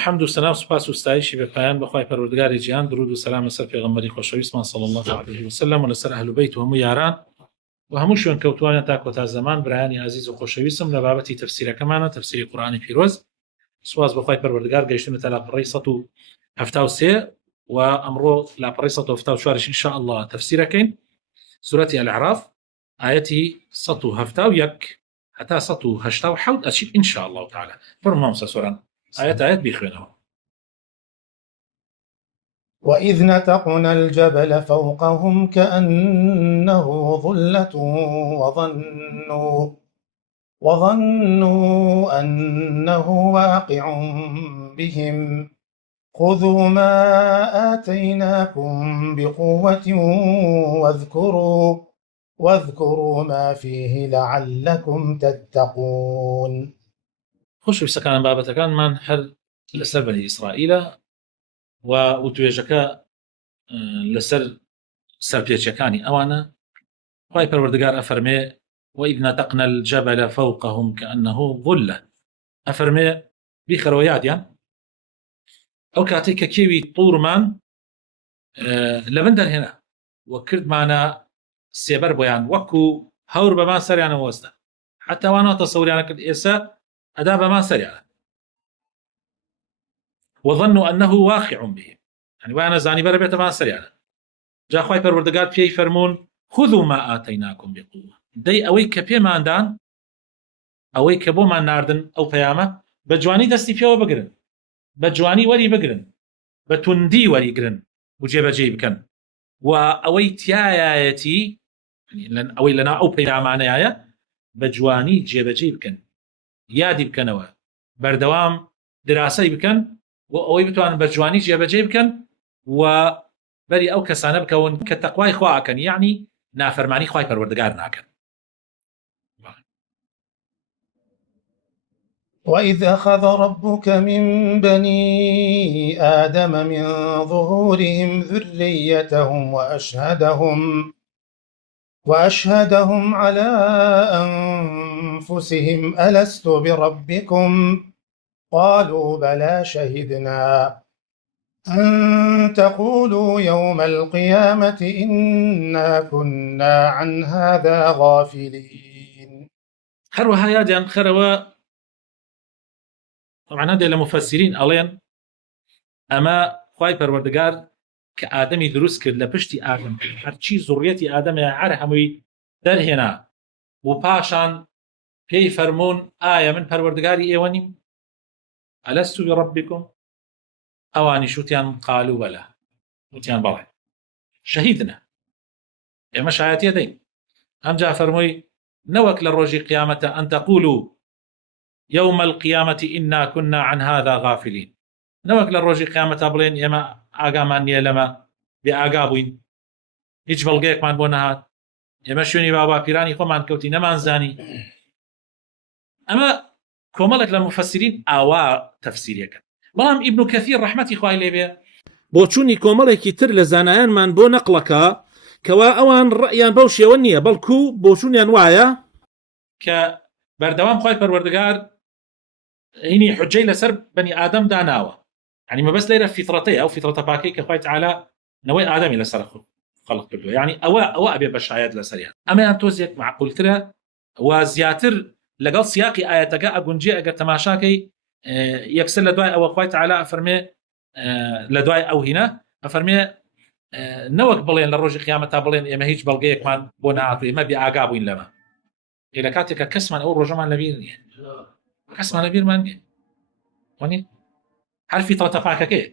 حمد و سلام سوپاس و ستایشی بە پایان بەخوای پەروەردگاری جیهان، درود و سلام لەسەر پێغەمبەری خۆشەویستمان صلی الله عليه وسلم و لەسەر ئەهل بەیت و هەموو یاران و هەموو شوێن کەوتوانە تا کۆتا زەمان. برایانی عزیز و خۆشەویستم لە بابەتی تەفسیرەکەمانە، تەفسیری قورئانی پیرۆز. سواس بەخوای پەروەردگار گەیشتونەتە لاپەڕەی 173 و ئەمڕۆ لاپەڕەی 174 ان شاء الله تەفسیرەکەین. سورەتی الأعراف ئاەتی 171 حتى 187 ئەچین ان شاء الله تعالى. فەرمووە سەسۆران آيات بيخوينها. وإذ نتقنا الجبل فوقهم كأنه ظلة وظنوا أنه واقع بهم خذوا ما آتيناكم بقوة واذكروا ما فيه لعلكم تتقون. خوش بسكان بابتكان من هل لسر بني إسرائيل وتوێژەکە لەسەر سەرپێچەکانی ئەوانە خوای پەروەردگار ئەفەرمێ وإذ نتقنا الجبل فوقهم كأنه ظلة. ئەفەرمێ بیخەرەوە یادیان ئەو کاتێک کە کێوی توورمان لەبن دەرهێنا و کردمانە سێبەر بۆیان وەکو هەور بەمان سەریانە وەستە، حتا وانەوە تەسەوریانە کرد ئێستا ئەدا بەمان سەریانە. وظنوا أنه واقع بهم، يعني وانا زاني بر بيت ما سريعنا. جا خوای پەروەردگار پێی فەرموون خذوا ما آتيناكم بقوة. دەی ئەوەی کە پێماندان، ئەوەی کە بۆمان ناردن ئەو پەیامە بە جوانی دەستی پێوە بگرن، بە جوانی وەری بگرن، بە توندی وەریگرن و جێبەجێ بکەن. و ئەوەی تایایەتی ئەوەی لەنا ئەو پەیامانەیە بە جوانی جێبەجێ بکەن، یادی بکەنەوە، بەردەوام دراسەی بکەن و ئەوەی بتوانن بە جوانی جێبەجێ بکەن و بەری ئەو کەسانە بکەون کە تەقوای خوا ئەکەن، یعنی نافەرمانی خوای پەروەردگار ناکەن. وإذ أخذ ربك من بني آدم من ظهورهم ذريتهم وأشهدهم على أنفسهم ألست بربكم قالوا بلى شهدنا أن تقولوا يوم القيامة إنا كنا عن هذا غافلين. هەروەها یادیان خەرەوە طبعا هەندێک لە مفەسرین ئەڵێن ئەمە خوای پەروەردگار کە ئادەمی دروست کرد لە پشتی ئادەم، هەرچی زوڕیەتی ئادەمە هەر هەمووی دەرهێنا و پاشان پێی فەرموون ئایا من پەروەردگاری ئێوە نیم؟ ألست بربكم؟ ئەوانی شوتیان قالوا بەلا، وتیان بەڵێ شەهیدنا، ئێمە شایەتیە دەین. ئەمجا فەرمووی نەوەک لە ڕۆژی قیامەتە ئەن تەقولوا يوم القيامة إنا كنا عن هذا غافلين، نەوەک لە ڕۆژی قیامەتە بڵێن ئێمە ئاگامان نییە لەمە، بێ ئاگا بووین، هیچ بەڵگەیەکمان بۆ نەهات، ئێمە شوێنی باپیرانی خۆمان کەوتی نەمانزانی. ئەمە کۆمەڵێک لە مفەسرین ئاوا تەفسیرەکەن، بەڵام ئیبن کەثیر ڕەحمەتی خوای لێ بێ بۆ چوونی کۆمەڵێکی تر لە زانایانمان بۆ نەقڵەکە کەوا ئەوان ڕەئیان بەو شێوە نییە، بەڵکو بۆ چوونیان وایە کە بەردەوام خوای پەروەردگار هینی حجەی لەسەر بەنی ئادەم داناوە، یعنی مەبەست لێرە فیترەتەیە، ئەو فیترەتە پاکەی کە خوای تەعالا نەوەی ئادەمی لەسەر خەڵق کردووە، یعنی ئەوە ئەبێ بەشایەت لەسەریان. ئەمەیان تۆزێک معقولترە و زیاتر لەگەڵ سیاقی ئاەتەکە ئەگونجێ ئەگەر تەماشاکەی یەکسەر لە دوای ئەوە خوای تەعالا ئەفەرمێ لە دوای ئەو هینە ئەفەرمێ نەوەک بڵێن لە ڕۆژی قیامەتا بڵێن ئێمە هیچ بەڵگەیەکمان بۆ نهات و ئێمە بێ ئاگا بووین لەمە، لە کاتێکە کەسمان ئەو ڕۆژەمان لەبیر نییە، کەسمان لەبیرمان نییە، وانێ هەر فیترەتە پاکەکەیە.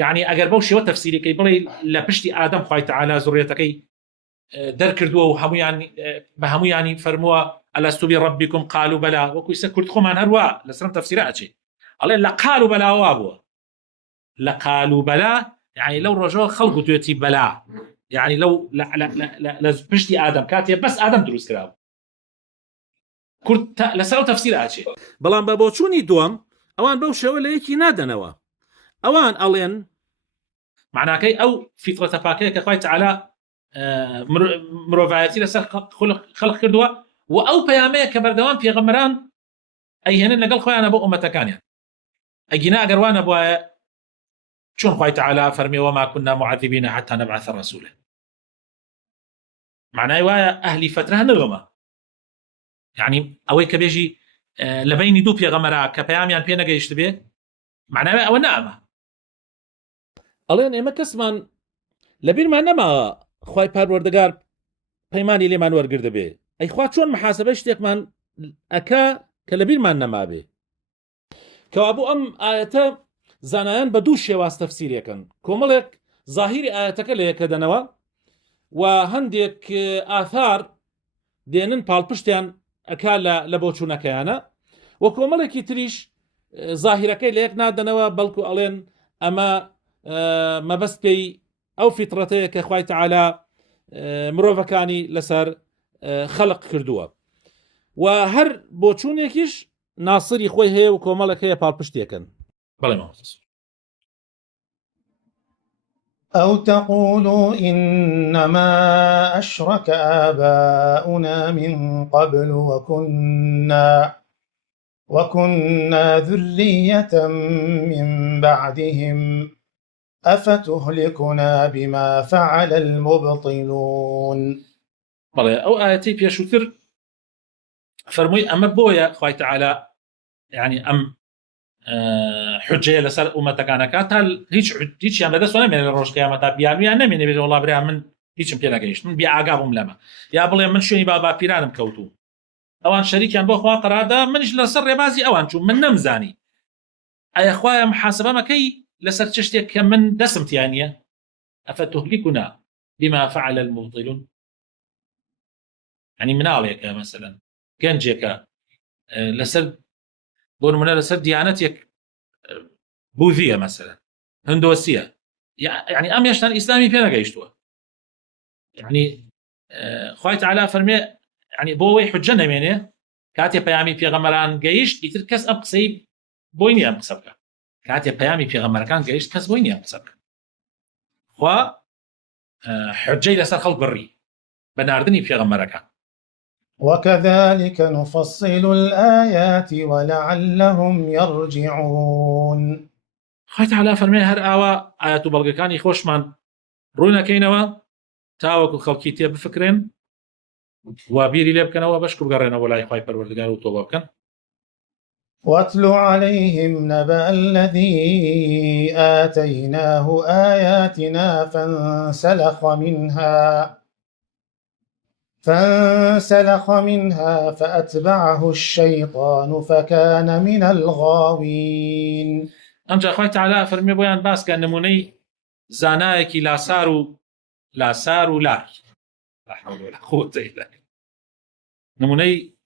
یعنی ئەگەر بەو شێوە تەفسیرەکەی بڵێ لە پشتی ئادەم خوای تەعالا زوڕیەتەکەی دەرکردووە و بە هەمویانی فەرمووە ألست بربكم قالوا بلى، وەکو ئێستا کورد خۆمان هەروە لەسەرم تەفسیرە ئەچێ ئەڵێ لە قالوا بلى وا بووە، لە قالوا بلى يعني لەو ڕۆژەوە خەڵک توێتی بەلا، يعني لە پشتی ئادەم کاتێ بەس ئادەم دروست کراوە، کورد لەسەر تەفسیرە ئەچێ. بەڵام بە بۆچوونی دووەم ئەوان بەو شێوە لە یەکی نادەنەوە، ئەوان ئەڵێن معناکەی ئەو فیترەتە پاکەیە کە خوای تەعالا مرۆڤایەتی لەسەر خەڵق کردووە و ئەو پەیامەیە کە بەردەوام پێغەمبەران ئەیهێنن لەگەڵ خۆیانە بۆ ئومەتەکانیان. ئەگینا ئەگەروانە بواە چۆن خوای تعالی فەرمی وما كنا معذبين حتى نبعث رسولا معناه وایە ئەهلی فترە نەڵۆمە يعني ئەوەی کە بێژی لە بینی دوو پێغەمەرە کە پەیامیان پێ نەگەیشت بێ معناوێ ئەوە نامە ئەڵێن ئێمە کەسمان لەبیرمان نەماوە خوای پەروەردگار پەیمانی لێمان وەرگردە بێ ئەی خوا چۆن محاسبەی شتێکمان ئەکا کە لەبیرمان نەمابێ کەوا بۆ ئەم ئاەتە زانایان بە دوو شێواز تەفسیرەکەن کۆمەڵێک زاهیری ئاەتەکە لە یەکە دەنەوە و هەندێک ئاثار دێنن پاڵپشتیان ئەکا لە بۆچوونەکەیانە و کۆمەڵێکی تریش زاهیرەکەی لە یەک نادەنەوە بەڵکو ئەڵێن ئەمە مەبەست پێی ئەو فیترەتەیە کە خوای تەعالا مرۆڤەکانی لەسەر خەلق کردووە و هەر بۆچوونێکیش ناسری خۆی هەیە و کۆمەڵێک هەیە پاڵپشتێکن بەڵێ ماوەس أو تقولوا إنما أشرك آباؤنا من قبل وكنا ذرية من بعدهم أفتهلكنا بما فعل المبطلون بەڵێ ئەو ئاەتی پێشووتر فەرمووی ئەمە بۆیە خوای تەعالا يعني ئەم حجەیە لەسەر ئومەتەکانەکە تا هیچیان بەدەست نامێنێت لە ڕۆژ قیامەتا بیانویان نامێنێ بێت وەڵا برا من هیچم پێ نەگەیشت من بیئاگا بووم لەمە یا بڵێ من شوێنی باپیرانم کەوتوو ئەوان شەریکیان بۆ خوا قەراردا منیش لەسەر ڕێبازی ئەوان چوو من نەمزانی ئایا خوایە محاسبە مەکەی لەسەر چ شتێک کە من دەستم تیان نییە ئەفەتهلیکونا بما فعل المبطلون يعني مناڵێکە مەسەلەن گەنجێکە لەسەر بۆ نمونە لەسەر دیانەتێک بوذیە مەسەلەن هندۆسیە يعني ئەم هێشتا ئیسلامی پێ نەگەیشتووە يعني خوای تەعالا فەرمێ يعني بۆ ئەوەی حجە نەمێنێ کاتێ پەیامی پێغەمبەران گەیشت ئیتر کەس ئەم قسەی بۆی نییە ئەم قسە بکە کاتێ پەیامی پێغەمبەرەکان گەیشت کەس بۆی نییە ئەم قسە بکە خوا حجەی لەسەر خەڵک بڕی بە ناردنی پێغەمبەرەکان وكذلك نفصل الآيات ولعلهم يرجعون خوای تەعالا فەرمێ هەر ئاوا ئاەت و بەڵگەکانی خۆشمان ڕوونەکەینەوە تاوەکو خەڵکی تێ بفکرێن و بیری لێ بکەنەوە بەشک بگەڕێنەوە لای خوای پەروەردگار و تۆبە بکەن واتل عليهم نبأ الذي آتيناه آياتنا فانسلخ منها فأتبعه الشيطان فكان من الغاوين ئەمجا خوای تەعالا فەرمێ بۆیان باسکە نمونەی زانایەکی لاسار و لار نمونەی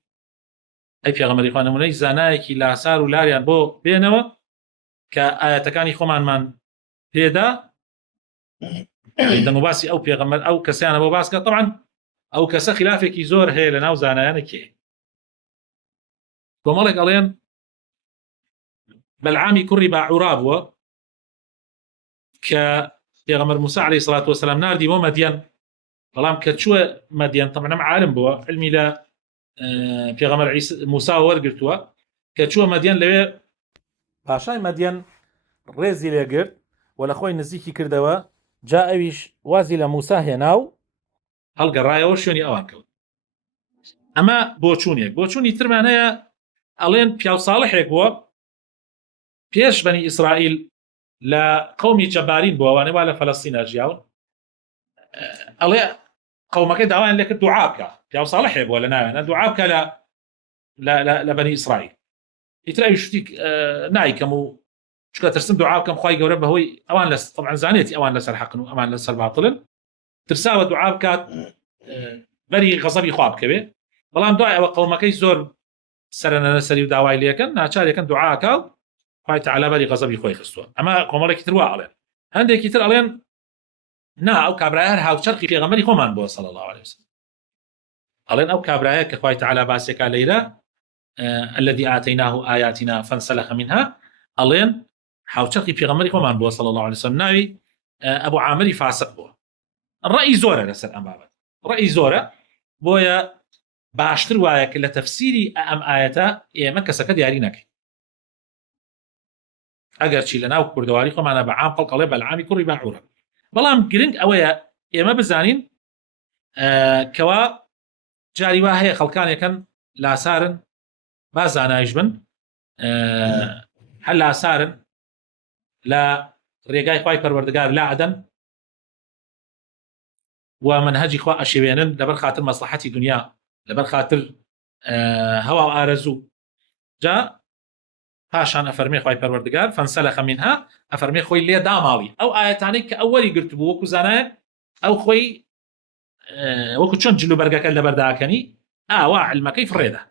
ئەی پێغەمبەری خوا نمونەی زانایەکی لاسار و لاریان بۆ بێنەوە کە ئاەتەکانی خۆمانمان پێدا دەنگ و باسی ئەو پێغەمبەر ئەو کەسیانە بۆ باسکە طبعا ئەو کەسە خلافێکی زۆر هەیە لە ناو زانایانە کێ کۆمەڵێک ئەڵێن بەلعامی کوڕی باعوڕا بووە کە پێغەمبەر موسى عليه الصلاة والسلام ناردی بۆ مەدیان بەڵام کە چووە مەدیان طبعا عالم بووە علمی لە پێغەمبەر موسى وەرگرتووە کە چووە مەدیان لەوێ پاشای مەدیان ڕێزی لێگرت و لە خۆی نزیکی کردەوە جا ئەویش وازی لە موسى هێنا و هەڵگەڕایەوە شوێنی ئەوان کەوت ئەمە بۆچوونی ترمان هەیە ئەڵێن پیاو ساڵحێک بووە پێش بەنی ئیسرائیل لە قەومی جەبارین بووە ئەوانەی وا لە فەلەستینە ژیاون ئەڵێ قەومەکەی داوایان لێ کرد دوعا بکە پیاو ساڵحێک بووە لە ناوێنە دوعا بکە لە بەنی ئیسرائیل ئیتر ئەوی شتی نایکەم و چکە ترسم دوعا بکەم خوای گەورە بەهۆی ئەوان طبعا زانێتی ئەوان لەسەر حەقن و ئەمان لەسەر باتڵن ترساوە دوعا بکات بەری غەزەبی خوا بکەوێ بەڵام دوای ئەوە قەومەکەی زۆر سەرەنە سەری و داوای لێکن ناچارێکن دوعاکە خوای تەعالا بەری غەزەبی خۆی خستووە ئەمە کۆمەڵێکی تر وا ئەڵێن هەندێکی تر ئەڵێن نا ئەو کابرایە هەر هاوچەرخی پێغەمبەری خۆمان بووە صلی الله عليه وسلم ئەڵێن ئەو کابرایە کە خوای تەعالا باسێکا لەیرە الذي آتيناه آياتنا فانسلخ منها ئەڵێن هاوچەرخی پێغەمبەری خۆمان بووە صلی الله عليه وسلم ناوی ئەبوو عامری فاسق بووە ڕەئی زۆرە لەسەر ئەم بابەت ڕەئی زۆرە بۆیە باشتر وایە کە لە تەفسیری ئەم ئاەتە ئێمە کەسەکە دیاری نەکەین ئەگەر چی لە ناو کوردەواری خۆمانە بە عام قەڵقەڵێ بەلعامی کوڕی باعوورە بەڵام گرنگ ئەوەیە ئێمە بزانین کەوا جاری وا هەیە خەڵکانێکن لاسارن با زانایش بن هەر لاسارن لە ڕێگای خوای پەروەردگار لا ئەدەن و منهجی خوا ئەشێوێنن لەبەر خاتر مەسلحەتی دنیا لەبەر خاتر هەوا و ئارەزوو جا پاشان ئەفەرمێ خوای پەروەردگار فەنسەلەخە منها ئەفەرمێ خۆی لێ داماڵی ئەو ئاەتانەی کە ئەوەری گرتبوو وەکو زانایە ئەو خۆی وەکو چۆن جلو بەرگەکە لەبەرداکەنی ئاوا علمەکەی فڕێدا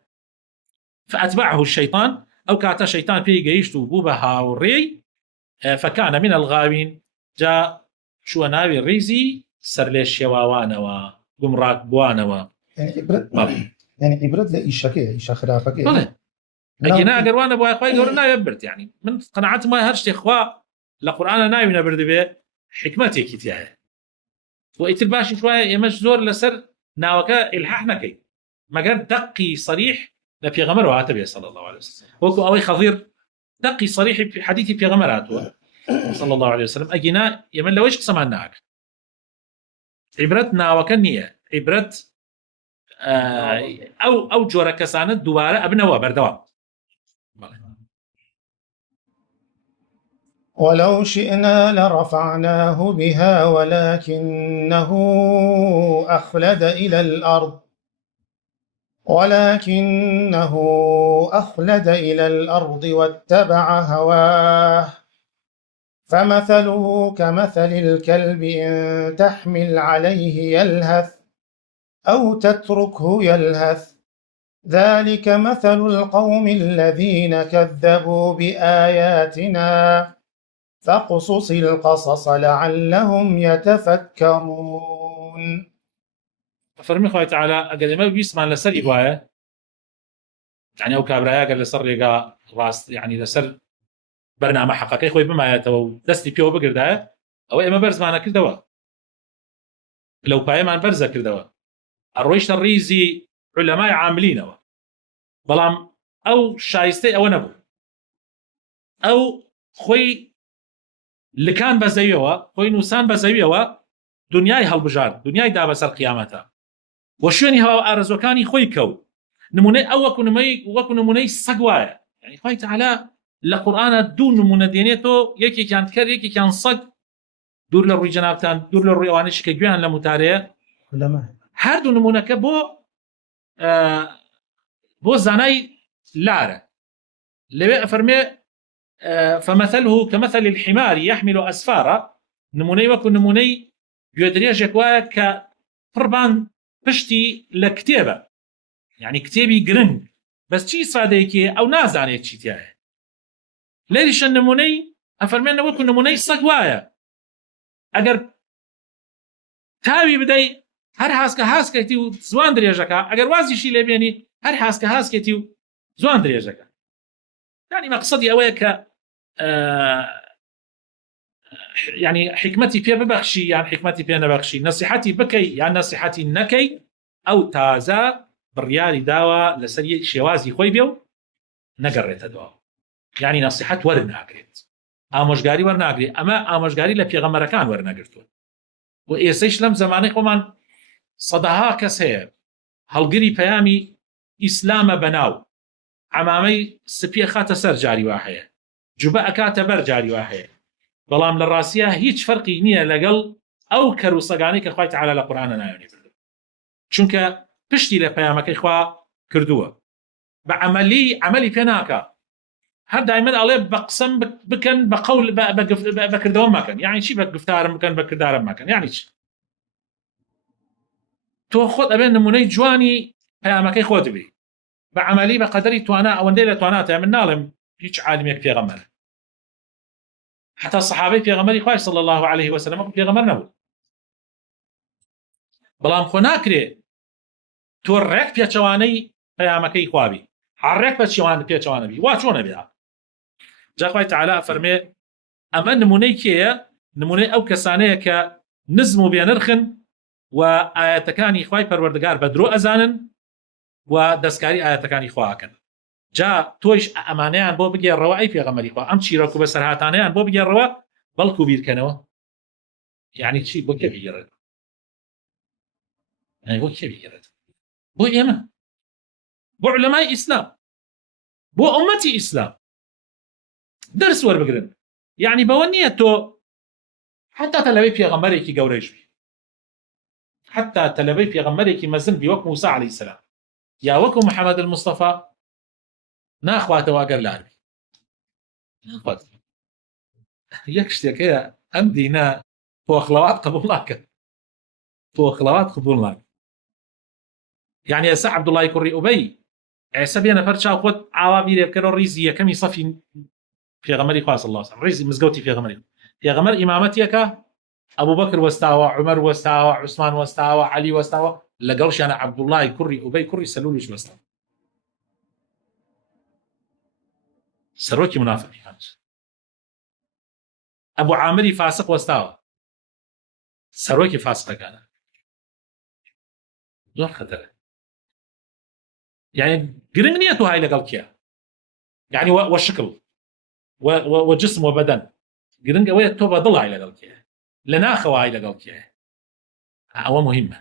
فأتبعه الشيطان أو كاتا شيطان في جيشتو بوبا هاوري فكان من الغاوين جاء شو ناوي الريزي سرليش شواوانوا قمراك بوانوا يعني عبرت لإيشاكي إيشا خرافكي أجينا قروانا بوا إخوائي قولنا يبرت يعني من قناعات ما هرشت إخوة لقرآن ناوي نبرد به حكمتي كتياها وإتل باشي شوية يمش زور لسر ناوكا الححنكي مقر دقي صريح لفي غمر وعاتبه صلى الله عليه وسلم وكو أوي خضير دقي صريح في حديثي في غمراته صلى الله عليه وسلم أجينا يمن لويش قسم عناك عبرتنا وكنية عبرت أو جورا كسانة دوبارة أبنوا بردوام ولو شئنا لرفعناه بها ولكنه أخلد إلى الأرض واتبع هواه فمثله كمثل الكلب إن تحمل عليه يلهث أو تتركه يلهث ذلك مثل القوم الذين كذبوا بآياتنا فاقصص القصص لعلهم يتفكرون. فرمي خوي تعالى أقل ما بيسمع لسر إبواية يعني أو كابرايا قال لسر ريقا راس يعني لسر برنامج حقيقي خوي بما يتو دستي بيو بقردايا أو إما برز معنا كردوا لو بايا معنا برزة كردوا الرويش الريزي علماء عاملين بلام أو شايستي أو نبو أو خوي اللي كان بزيوه خوي نوسان بزيوه دنياي هالبجار دنياي دابسر قيامتها وشوني هوا أرزوكاني خوي كو نموني أو وكو نموني صقوايا يعني خوي تعالى لقرآن دون نمونة دينيتو يكي كان تكر يكي كان صق دور للروي جنابتان دور للروي وانش كجوان لمتاريه هر دو نمونة كبو بو زاناي لارة لبي أفرمي فمثله كمثل الحمار يحمل أسفارا نموني وكو نموني جودريجك وايا كفربان پشتی لە کتێبە يعني کتێبی گرنگ بەس چی سادەیەکێ ئەو نازانێت چیتیایە لێریشە نمونەی ئەفەرمێنە وەکو نمونەی سەگ وایە ئەگەر تاوی بدەی هەر هاسکە هاسکەیتی و زوان درێژەکە ئەگەر وازیشی لێبێنی هەر هاسکە هاسکێتی و زوان درێژەکە يعني مەقسەدی ئەوەیە کە يعني حكمتي فيها ببخشي يعني حكمتي فيها نبخشي نصيحتي بكي يعني نصيحتي نكي أو تازا بريالي داوا لسري شوازي خوي بيو نقريت دوا يعني نصيحت ورنا قريت آموشگاري ورنا قريت أما آموشگاري لبيغمركان ورنا قرتون وإيسيش لم زماني قمان صدها كسير هلقري بيامي إسلام بناو عمامي سبيه خات سر جاري واحية جباء كاتبر جاري واحية بەڵام لە ڕاستیە هیچ فەرقی نییە لەگەڵ ئەو کەروسەگانەی کە خوای تعالی لە قورئانە نایۆنی بردو چونکە پشتی لە پەیامەکەی خوا کردووە بە عەمەلی پێ ناکە هەر دایمەن ئەڵێ بە قسەم بکەن بە قەول بەکردەوە مەکەن یعنی چی بە گفتارم بکەن بە کردارم مەکەن یعنی چی تۆ خۆت ئەبێ نمونەی جوانی پەیامەکەی خۆت بی بە عەمەلی بە قەدەری توانا ئەوەندەی لە تواناتە من ناڵێم هیچ عالمێک پێغەمبەر حتى الصحابي في غمر خواه صلى الله عليه وسلم في غمر نبو بلام خو ناكري تورك بيچواني قيامكي خوابي حرك بيچوان بيچوان وا چون بها جا خواه تعالى فرمي اما نموني كيه نموني او كسانيه ك نزمو بينرخن واياتكاني خواه پروردگار بدرو ازانن ودسكاري اياتكاني خواه كن جا تۆیش ئەمانەیان بۆ بگێڕەوە ئەی پێغەمبەری خوا ئەم چیرۆک و بەسەرهاتانەیان بۆ بگێڕەوە بەڵکو بیرکەنەوە یعنی چی بۆ کێ بگێڕێت بۆ کێ بگێڕێت بۆ ئێمە بۆ عولەمای ئیسلام بۆ ئومەتی ئیسلام دەرس وەربگرن یعنی بەوە نییە تۆ حتا تەلەبەی پێغەمبەرێکی گەورەیش بی حتا تەلەبەی پێغەمبەرێکی مەزن بی وەک موسا عەلەیهی سەلام یا وەکو محەممەد المستەفا ناخواتەوە ئەگەر لاربی ناخوات یەک شتێکەیە ئەم دینە پۆخڵەوات قبوڵ ناکەن پۆخڵەوات قبوڵ ناکەن یعنی ئێستا عەبدوڵڵای کوڕی ئوبەی ئێستا بێنە بەر چاو خۆت ئاوا بیرێ بکەرەوە ڕیزی یەکەمی سەفی پێغەمبەری خوا صلی الله علیه و سلم ڕیزی مزگەوتی پێغەمبەر ئیمامەتیەکە ئەبوبەکر وەستاوە عومەر وەستاوە عوسمان وەستاوە عەلی وەستاوە لەگەڵشیانە عەبدوڵڵای کوڕی ئوبەی کوڕی سەلولیش وەستاوە سەرۆکی منافقەکان ئەبوو عامری فاسق وەستاوە سەرۆکی فاسقەکانە زۆر خەتەرە يعني گرنگ نییە تو های لەگەڵ کێ يعني وشکل وجسم وبدن گرنگ ئەوەیە تۆ بە دڵ های لەگەڵ کێ لە ناخەوە های لەگەڵ کێ ئەوە مهمە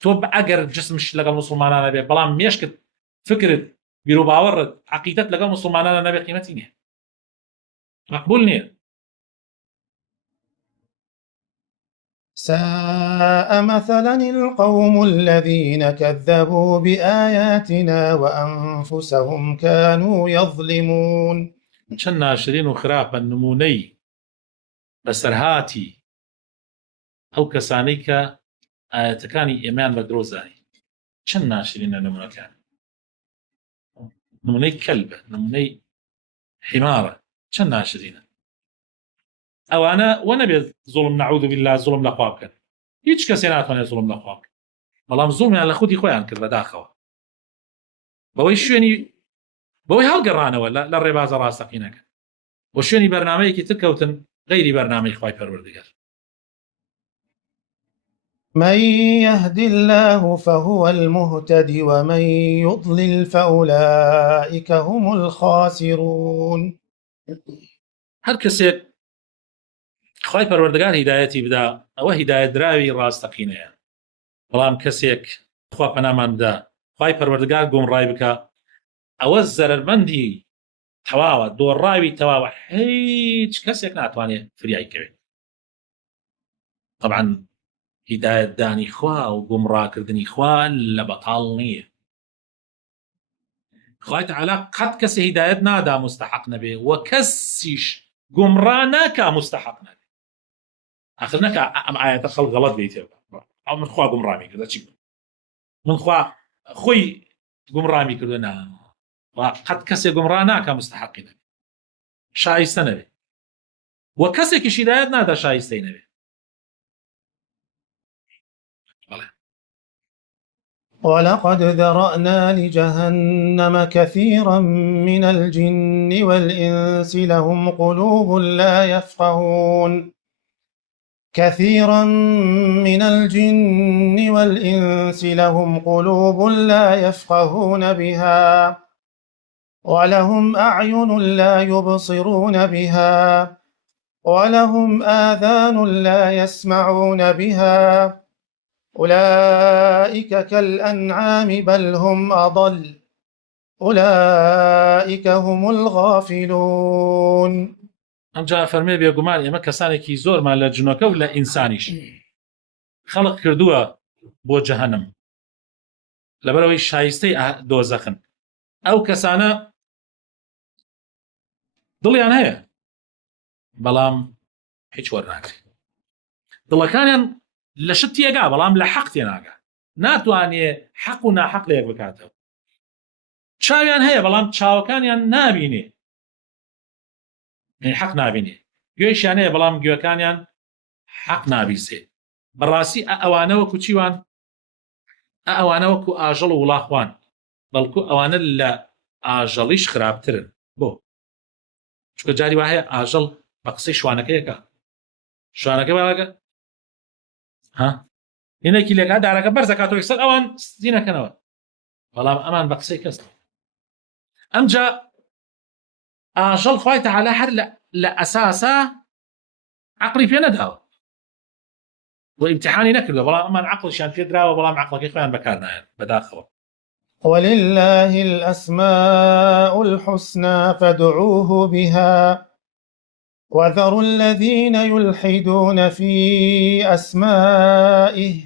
تۆ ئەگەر جسمش لەگەڵ مسلمانانە بێ بەڵام مێشکت فکرت بیر و باوەڕت عەقیدەت لەگەڵ مسلمانانە نەبێ قیمەتی نییە مەقبول نییە ساء مثلا القوم الذين كذبوا بآياتنا وأنفسهم كانوا يظلمون چەند ناشرین و خراپە نمونەی بەسەرهاتی ئەو کەسانەی کە ئاەتەکانی ئێمەیان بە درۆزانی چەند ناشرینە نمونەکان نمونەی کەلبە نمونەی حیمارە چەند ناشرینە ئەوانە وە نەبێت زوڵم نەعوذ بالله زوڵم لەخوا بکەن هیچ کەسێ ناتوانێت زوڵم لەخوا بکەن بەڵام زوڵمیان لە خودی خۆیان کرد بەداخەوە بەوەی شوێنی بەوەی هەڵگەڕانەوە لە ڕێبازە ڕاستەقینەکە بۆ شوێنی بەرنامەیەکی تر کەوتن غەیری بەرنامەی خوای پەروەردگار من يهد الله فهو المهتد ومن يضلل فأولئك هم الخاسرون هەر کەسێک خوای پەروەردگار هیدایەتی بدا ئەوە هیدایەت دراوی ڕاستەقینەیە بەڵام کەسێک خوا پەنامان بدا خوای پەروەردگار گۆمڕای بکە ئەوە زەرمەندی تەواوە دۆڕاوی تەواوە هیچ کەسێک ناتوانێت فریای کەوێت طبعا هیدایەت دانی خوا و گۆمڕاکردنی خوا لە بەتاڵ نییە خوای تەعالا قەت کەسێ هیدایەت نادا مستحق نەبێ و کەسیش گۆمڕا ناکا مستحق نەبێ آخر نەکە ئەم ئاەتە خەڵک غەڵەت بێتێ ئەو من خوا گۆمڕامی کردە چی من خوا خۆی گۆمڕامی کردو نا قەت کەسێک گۆمڕا ناکا مستحقی نەبێ شایستە نەبێ و کەسێکیش هیدایەت نادا شایستەی نەبێ ولقد ذرأنا لجهنم كثيرا من الجن والإنس لهم قلوب لا يفقهون كثيرا من الجن والإنس لهم قلوب لا يفقهون بها ولهم أعين لا يبصرون بها ولهم آذان لا يسمعون بها أولئك كالأنعام بل هم أضل أولئك هم الغافلون ئەمجا فەرمێ بێگومان ئێمە کەسانێکی زۆرمان لە جنۆکە و لە ئینسانیش خەڵق کردووە بۆ جەهەنەم لەبەرەوەی شایستەی دۆزەخن ئەو کەسانە دڵیان هەیە بەڵام هیچ وەرناگرێت دڵەکانیان لە شت تێگا بەڵام لە حەق تێناگا ناتوانێ حەق و ناحەق لە یەک بکاتەوە چاویان هەیە بەڵام چاوەکانیان نابینێ حەق نابینێ گوێیشیان هەیە بەڵام گوێەکانیان حەق نابیسێ بەڕاستی ئەوانە وەکو چیوان ئەوانە وەکو ئاژەڵ و وڵاخوان بەڵکو ئەوانە لە ئاژەڵیش خراپترن بۆ چونکە جاری وا هەیە ئاژەڵ بە قسەی شوانەکەیەکە شوانەکە باگە ها هینێکی لێکا دارەکە بەرزەکاتەوە یەکسەر ئەوان زینەکەنەوە بەڵام ئەمان بە قسەی کەس ئەمجا ئاژەڵ خوای تەعالا هەر لە ئەساسا عەقڵی پێ نەداوە و ئیمتیحانی نەکردووە، بەڵام ئەمان عەقڵیشیان پێ دراوە، بەڵام عەقڵەکەی خۆیان بەکار نایەن بەداخەوە. ولله الأسماء الحسنى فادعوه بها وذروا الذين يلحدون في أسمائه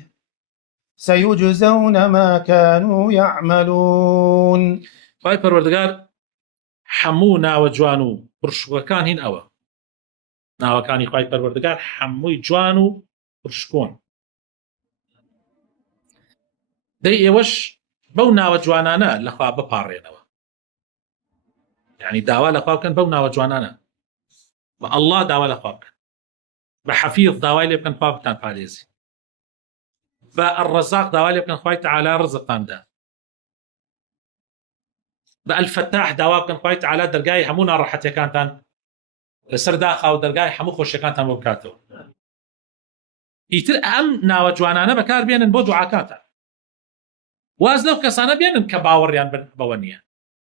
سيجزون ما كانوا يعملون. خوای پەروەردگار هەموو ناوە جوان و پرشکوەکان هین ئەوە، ناوەکانی خوای پەروەردگار هەمووی جوان و پرشکۆن. دەی ئێوەش بەو ناوە جوانانە لەخوا بپاڕێنەوە، یعنی داوا لەخوا بکەن بەو ناوە جوانانە، بە ئەڵڵا داوا لەخوا بکەن، بە حەفیظ داوای لێ بکەن خوا بتان پارێزی، بە ئەڕەزاق داوای لێ بکەن خوای تەعالا ڕزقتاندا، بە ئەلفەتاح داوا بکەن خوای تەعالا دەرگای هەموو ناڕەحەتیەکانتان لەسەر داخا و دەرگای هەموو خۆشیەکانتان بۆ بکاتەوە. ئیتر ئەم ناوە جوانانە بەکار بێنن بۆ دوعاکاتان، واز لەو کەسانە بێنن کە باوەڕیان بەوە نییە،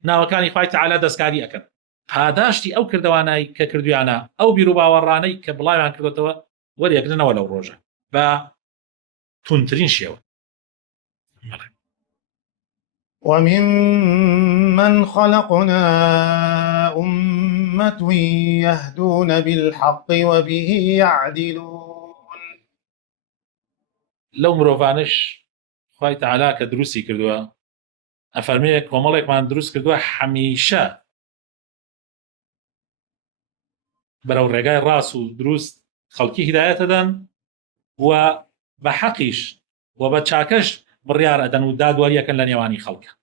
ناوەکانی خوای تەعالا دەستکاری ئەکەن، پاداشتی ئەو کردوانای کە کردویانە، ئەو بیر و باوەڕانەی کە بڵاویان کردوتەوە وەریەگرنەوە لەو ڕۆژە بە تونترین شێوە. وممن خلقنا أمة يهدون بالحق وبه يعدلون. لەو مرۆڤانش خوای تەعالا کە دروستی کردووە ئەفەرمێ کۆمەڵێکمان دروست کردووە هەمیشە بەرەو ڕێگای ڕاست و دروست خەڵکی هیدایەت دەدەن و بە حەقیش و بە چاکەش بڕیار ئەدەن و دادوەریەکەن لە نێوانی خەڵکە،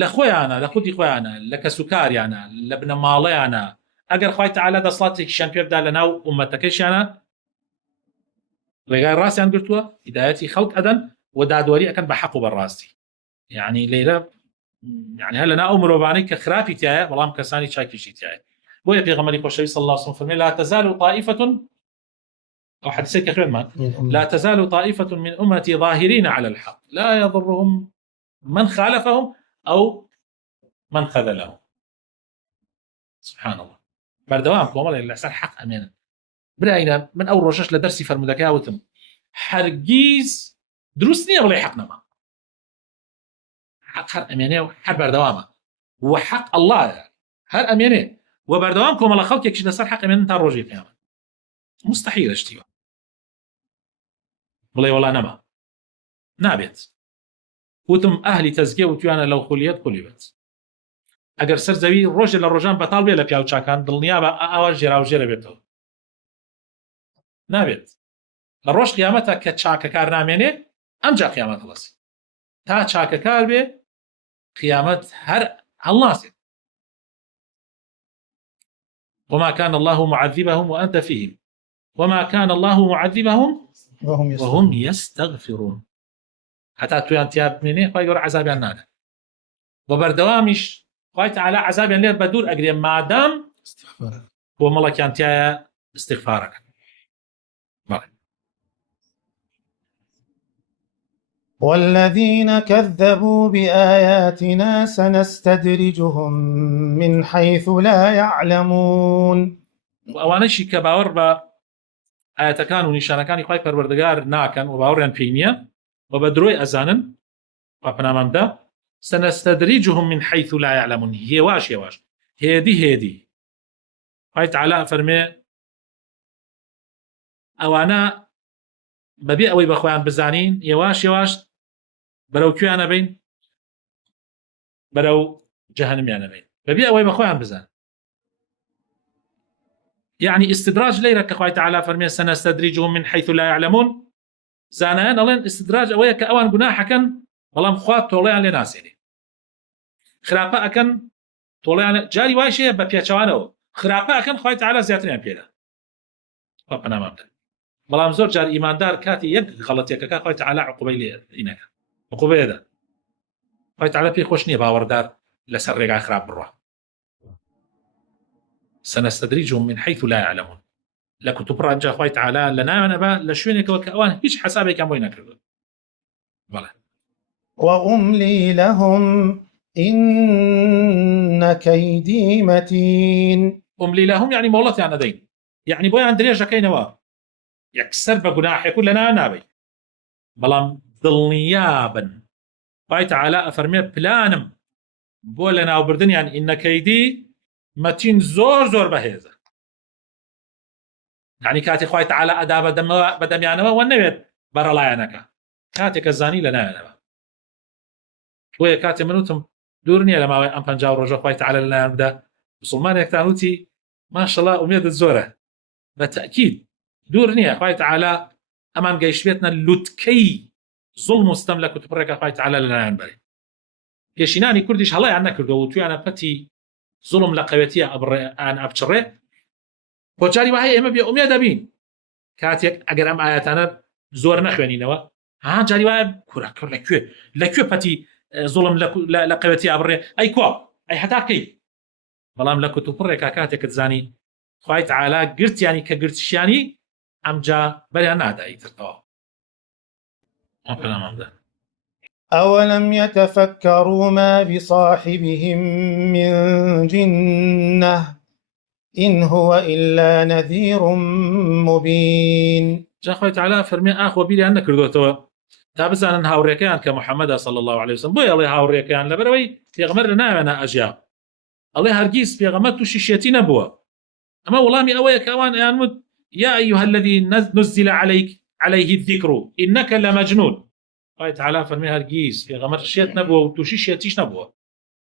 لە خۆیانە، لە خودی خۆیانە، لە کەسوکاریانە، لە بنەماڵەیانە. ئەگەر خوای تەعالا دەسڵاتێکیشیان پێ بدا لە ناو ئومەتەکەیشیانە، ڕێگای ڕاستیان گرتووە، هیدایەتی خەڵک ئەدەن و دادوەری ئەکەن بە حەق و بەڕاستی. یعنی لێرە یعنی هەر لە ناو مرۆڤانەی کە خراپی تایە بەڵام کەسانی چاکیشی تایە. بۆیە پێغەمبەری خۆشەویست صلی الله عليه وسلم فەرمێ لا تزال طائفة، أو حديثك كمان لا تزال طائفة من أمتي ظاهرين على الحق لا يضرهم من خالفهم أو من خذلهم. سبحان الله. بردوام كومال اللي صار حق أمانة برأينا من أول رجاش لدرسي فرمودكا وتم حرجيز دروسني ولا حقنا ما حق هر أمانة وحر بردوامه وحق الله هر أمانة وبردوام كومال خلق يكشي صار حق أمانة تار رجي قيامة مستحيل اشتيوا والله والله نما نابێت. وتم ئەهلی تەزکیە وتویانە لەو خولیەت قولیبێت. ئەگەر سەر زەوی ڕۆژێ لە ڕۆژان بەتاڵ بێ لە پیاو چاکان دڵنیا بە ئاوا ژێراوژێرە بێتەوە. نابێت لە ڕۆژ قیامەتە کە چاکەکار نامێنێ ئەمجا قیامەت هەڵەسی. تا چاکەکار بێ قیامەت هەر هەڵناسێت. وما كان الله معذبهم وأنت فيهم وما كان الله معذبهم وهم يستغفرون. حتى تویان تیاب منه خوای گەورە عذابیان نادە و بەردەوامیش خوای تەعالا عذابیان لێ بە دوور ئەگرێ مادام بۆ مەڵەکیان تایە استیغفارەکەن. والذين كذبوا بآياتنا سنستدرجهم من حيث لا يعلمون. وأوانشي كباور با آياتكان ونشانكان خوای پەروەردگار ناکەن و باوەڕیان پێی نییە و بە درۆی ئەزانن و پەنامەمدا سنستدرجهم من حيث لا يعلمون. هێواش هێدی خوای تەعالا فەرمێ ئەوانە بەبێ ئەوەی بە خۆیان بزانین یێواش بەرەو کوێیانە بین بەرەو جەهەنەمیانە بین بەبێ ئەوەی بە خۆیان بزان. يعني استدراج ليرة كخوي تعالى فرمي سنستدرجهم من حيث لا يعلمون. زانان ألين استدراج أويا كأوان جناح كان والله مخاط طوليان لناسيني خرافة أكن طوليان جاري واي شيء ببيتشوانه خرافة أكن خوي تعالى زيادتين بيدا فقنا مبدأ والله مزور جار إيمان دار كاتي يك غلط يك خوي تعالى عقوبة لي إنك عقوبة هذا خوي تعالى في خوشني باور دار لسر رجع خراب بروح. سنستدرجهم من حيث لا يعلمون. لكن تبرع جا خوي تعالى لنا نبا لشوينك وكأوان هيش حسابك كم وين كردو. فلا وأملي لهم إن كيدي متين. أملي لهم يعني مولتي عن دين، يعني بويان دريجة كينوا يكسر بجناح يقول لنا نابي بلام ظلنيابا باي تعالى أفرمي بلانم بولنا وبردن يعني إن كيدي متين زور زور بهذا، يعني كاتي خوي تعالى أدا بدم يعني والنبي برا لا ينكا كاتي كزاني لنا أنا ويا كاتي منوتم دورني لما أم بنجاو رجع خوي تعالى لنا ده مسلمان يكتانوتي ما شاء الله أميد الزورة بالتأكيد دورني خوي تعالى أمان جيش بيتنا لوتكي ظلم مستملك وتبرك خوي تعالى لنا ينبري كيشيناني كرديش هلا عنا كردو وتوي أنا بتي ظلم لقويتي أنا أبشره وجاري وهي إما بيا أميد أبين كاتيك ئەگەر ئەم ئاەتانە زۆر نەخوێنینەوە جاری وایە کوراکڕ لەکوێ پەتی زوڵم لە قەوەتی ئابڕێ ئەی کوا ئەی هەتاکەی بەڵام لە کتوپڕێکا کاتێکت زانی خوای تەعالا گرتیانی کە گرتشیانی ئەمجا بەریان نادایی ترتەوە. أولم يتفكروا ما بصاحبهم من جنة إن هو إلا نذير مبين. جا خوای تەعالا فەرمێ ئاخۆ بیریان نەکردوێتەوە تا بزانن هاوڕێکەیان کە محەممەدە صلی الله عليه وسلم بۆی ئەڵێ هاوڕێکەیان لەبەرەوەی پێغەمبەر لەناوێنە ئەژیا ئەڵێ هەرگیز پێغەمبەر تووشی شێتی نەبووە ئەمە وەڵامی ئەوەیە کە ئەوان ئەیانوت یا أيها الذي نزل عليه الذكر إنك لمجنون. خوای تەعالا فەرمێ هەرگیز پێغەمبەر شێت نەبووە و تووشی شێتیش نەبووە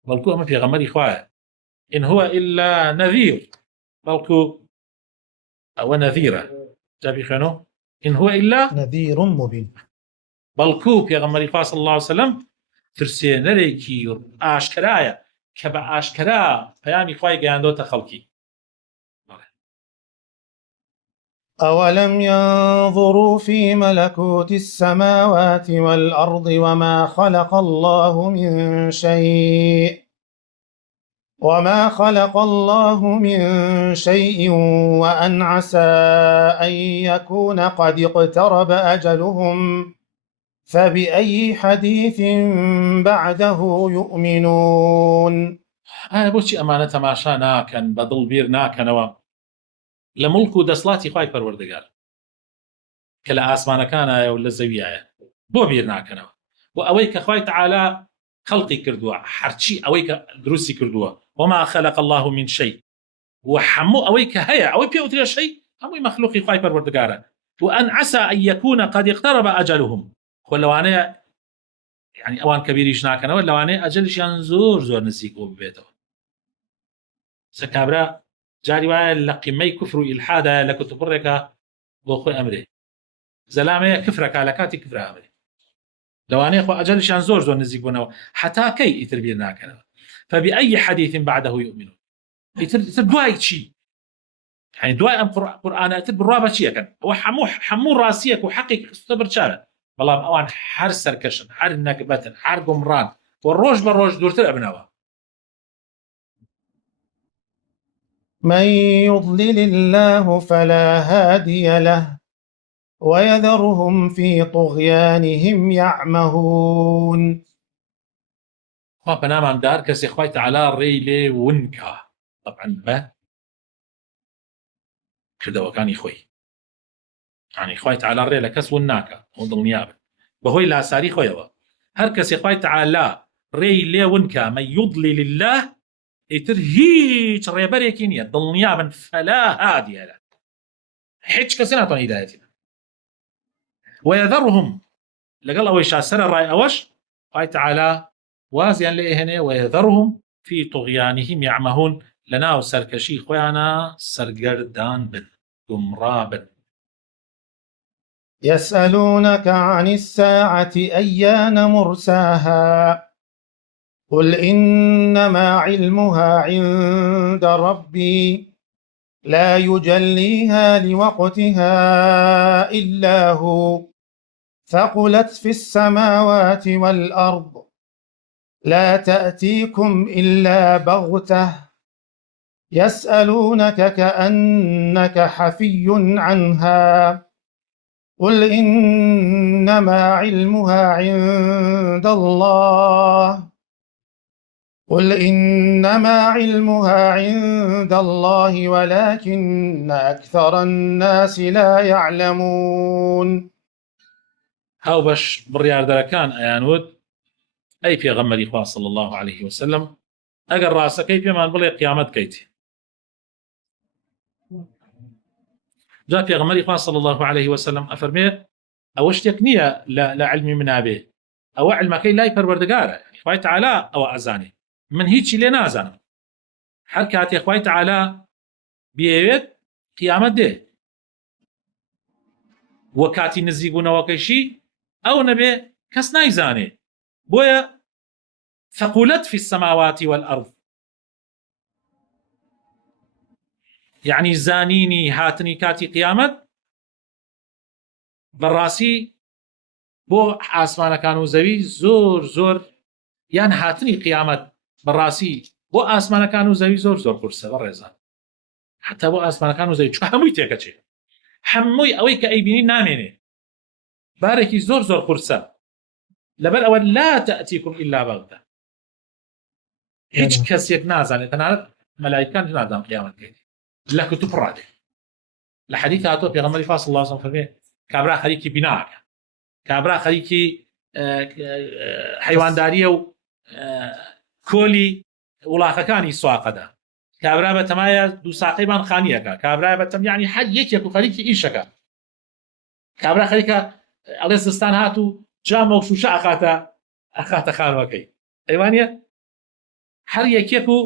بەڵکو ئەمە پێغەمبەری خوایە إن هو إلا نذير بەڵکو ئەوە نەذیرە جابی خوێنەوە إن هو إلا نذير مبين بەڵکو پێغەمبەری خوا صلی الله عليه وسلم ترسێنەرێکی ئاشکرایە کە بە ئاشکرا پەیامی خوای گەیاندۆتە خەڵکی. أولم ينظروا في ملكوت السماوات والأرض وما خلق الله من شيء وأن عسى أن يكون قد اقترب أجلهم فبأي حديث بعده يؤمنون. بۆچی ئەمانە تەماشا ناکەن بەدڵ بیر ناکەنەوە لە مڵک و دەسڵاتی خوای پەروەردگار کە لە ئاسمانەکانایە و لە زەویایە بۆ بیر ناکەنەوە و ئەوەی کە خوای تەعالا خەڵقی کردووە هەرچی ئەوەی کە دروستی کردووە وما خلق الله من شيء و هەموو ئەوەی کە هەیە ئەوەی پێوترێ شەی هەمووی مەخلوقی خوای پەروەردگارە وأن عسى أن يكون قد اقترب أجلهم خۆ لەوانەیە يعني ئەوان کە بیریش ناکەنەوە لەوانەیە ئەجەلیشیان زۆر زۆر نزیک بۆ ببێتەوە. سەکابرا جاری وایە لە قیمەی کوفر و ئیلحادە لە کتوبڕێکە بۆ خۆی ئەمرێ زەلامەیە کفرەکە لە کاتی کفرە ئەمرێ لەوانەیە خۆ ئەجەلیشیان زۆر زۆر نزیک بوونەوە حتا کەی ئیتر بیر ناکەنەوە فبأي حديث بعده يؤمنون ئیتر دوای چی يعني دوای ئەم قورئانە ئیتر بڕوا بە چیەکەن ئەوە هەموو ڕاستیەک و حەقێکی خستە بەرچاوە بەڵام ئەوان هەر سەرکەشن هەر نەکبەتن هەر گومڕان و ڕۆژ بە ڕۆژ دوورتر ئەبنەوە. من يضلل الله فلا هادي له ويذرهم في طغيانهم يعمهون. خوا بەنامان دار کەسێ خوای تەعالا ڕێی لێ ونکە طبعا بە کردەوەکانی خۆی يعني خوای تەعالا ڕێ لە کەس ون ناکە ئەو دڵنیا بن بەهۆی لاساری خۆیەوە هەر کەسێ خوای تەعالا ڕێی لێ ونکە من يضلل الله ئیتر هیچ ڕێبەرێکی نییە دڵنیا بن فلا هادي له هیچ کەسێ ناتوانێت هیدایەتی بدات ويذرهم لەگەڵ ئەوەی شاسەرە ڕای ئەوەش خوای تەعالا وازیان لێ هێنێ ويذرهم في طغيانهم يعمهون لەناو سەرکەشی خۆیانە سەرگەردان بن گومڕا بن. يسألونك عن الساعة أيان مرساها قل إنما علمها عند ربي لا يجليها لوقتها إلا هو ثقلت في السماوات والأرض لا تأتيكم إلا بغتة يسألونك كأنك حفي عنها قل إنما علمها عند الله قل إنما علمها عند الله ولكن أكثر الناس لا يعلمون. هاو باش بڕیاردەرەکان ئەیانوت ئەی پێغەمبەری خوا صلی الله عليه وسلم ئەگەر ڕاستەکەی پێمان بڵێ قیامەت کەیتی. جا پێغەمبەری خوا صلی الله عليه وسلم ئەفەرمێ ئەوە شتێک نییە لە علمی منابێ، ئەوە علمەکەی لای پەروەردگارە، خوای تەعالا ئەوە ئەزانێ، من هیچی لێ نازانم. هەر کاتێ خوای تەعالا بێوێت قیامەت دێ، وە کاتی نزیک بوونەوەکەیشی ئەو نەبێ کەس نایزانێ. بۆیە ثقولت في السماوات والأرض، يعني زانینی هاتنی کاتی قیامەت بەڕاستی بۆ ئاسمانەکان و زەوی زۆر زۆر، یان هاتنی قیامەت بەڕاستی بۆ ئاسمانەکان و زەوی زۆر زۆر قورسە بەڕێزان، حتا بۆ ئاسمانەکان و زەوی چ هەمووی تێکەچێ، هەمووی ئەوەی کە ئەیبینی نامێنێ، بارێکی زۆر زۆر قورسە، لەبەر ئەوە لا تأتيكم إلا بغتة، هیچ کەسێک نازانێت، تەنانەت مەلایکان نازان قیامەت کەیتی، لە کتوب ڕادێ. لە حەدیث هاتووە پێغەمبەری خوا صلی الله عليه وسلم فەرمێ کابرا خەریکی بیناکە، کابرا خەریکی حەیوانداریە و کۆلی وڵاخەکانی سواقەدا، کابرا بە تەمایە دوو ساقەیمان خانیەکە، کابرا بە تەم یعنی حەد یەکێک و خەریکی ئیشەکە، کابرا خەریکە ئەڵێ زستان هات و جامە و شوشە ئەخاتە خانوەکەی، ئەیوانە هەر یەکێک و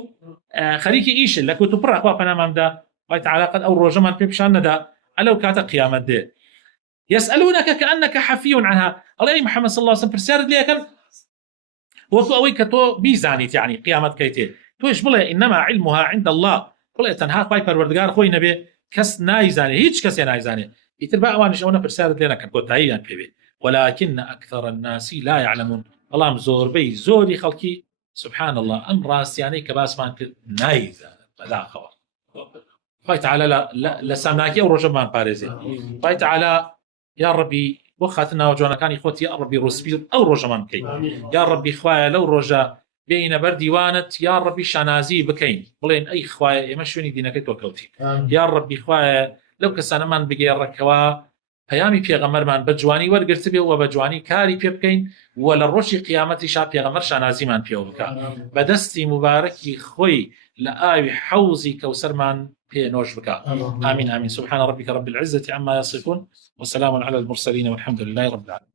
خەریکی ئیشن لە کتوب پڕە. خوا پەنامامدا خوای تەعالا قەت ئەو ڕۆژەمان پێ پیشان نەدا ئەلەو کاتە قیامەت دێ. يسألونك كأنك حفي عنها، الله محمد صلى الله عليه وسلم برسالة ليكن وكو أوي كتو بيزانيت يعني قيامت كيتي توش بلا إنما علمها عند الله بلا تنها خواي پروردگار خوي نبي كس نايزاني هيج كس نايزاني يتربا أوانش أونا برسالة لينا كان كوتاي يعني بيبي ولكن أكثر الناس لا يعلمون. الله مزور بي زوري خلقي سبحان الله أم راس يعني كباس مان نايزان لا خبر خوي تعالى لا لسامناكي أو رجمان باريزي خوي تعالى يا ربي وخاتنا وجوانا كان يخوتي يا ربي روسبير أو رجمان كي يا ربي خوايا لو رجا بين برديوانت يا ربي شنازي بكين بلين أي خوايا يمشوني دينك توكوتي يا ربي خوايا لو كسانا من بقي الركوا هيامي بيغمر من بجواني ورقرت بي وبجواني كاري بيبكين ولا الروشي قيامتي شاب بيغمر شنازي من بيوبكا بدستي مباركي خوي لآوي حوزي كوسر من نوش بكا. آمين آمين. سبحان ربك رب العزة عما يصفون وسلام على المرسلين والحمد لله رب العالمين.